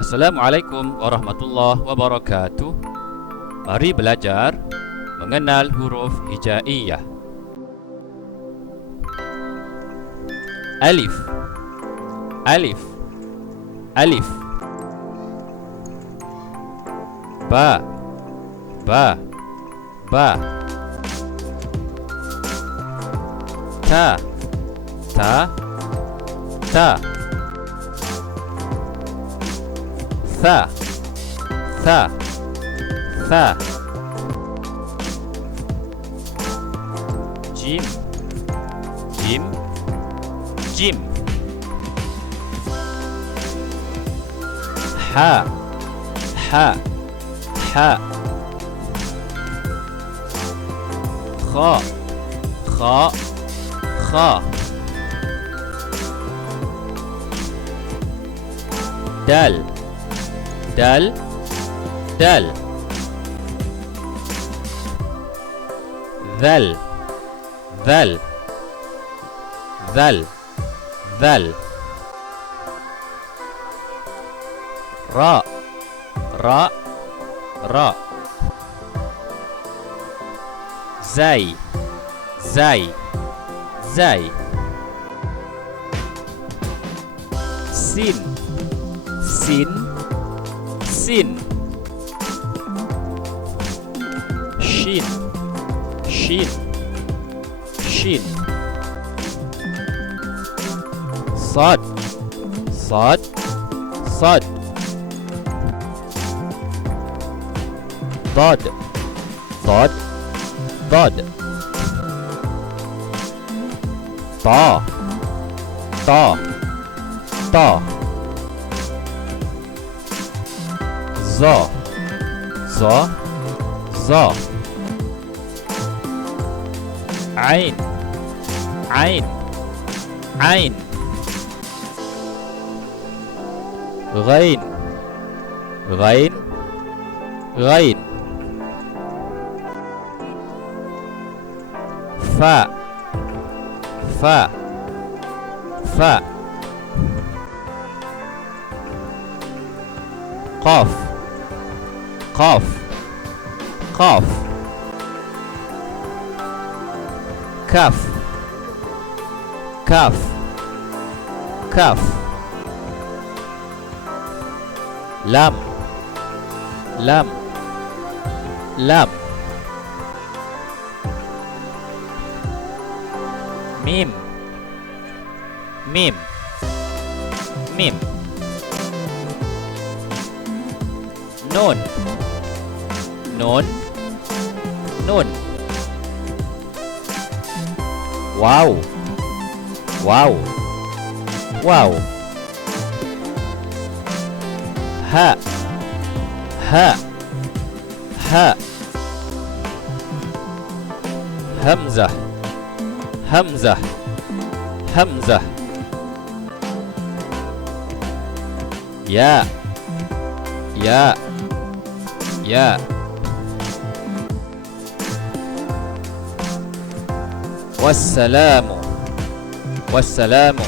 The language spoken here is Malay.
Assalamu'alaikum warahmatullahi wabarakatuh. Mari belajar mengenal huruf Hijaiyyah. Alif, alif, alif. Ba, ba, ba. Ta, ta, ta. Tha, tha, tha. Jim, jim, jim. Ha, ha, ha. Kha, kha, kha. Dal, dal, dal. Dhal, dhal, dhal, dhal. Ra, ra, ra. Zai, zai, zai. Sin, sin, sin. Shin, shin, shin. Sad, sad, sad. Dad, dad, dad. Ta, ta, ta. Za, za, za. Ain, ain, ain. Ghain, ghain, ghain. Fa, fa, fa. Qaf, qaf, qaf. Kaf, kaf, kaf. Lam, lam, lam. Mim, mim, mim. Nun, nun, nun. Wow, wow, wow. Ha, ha, ha. Hamzah, hamzah, hamzah. Ya, ya, ya. Wassalamu, wassalamu.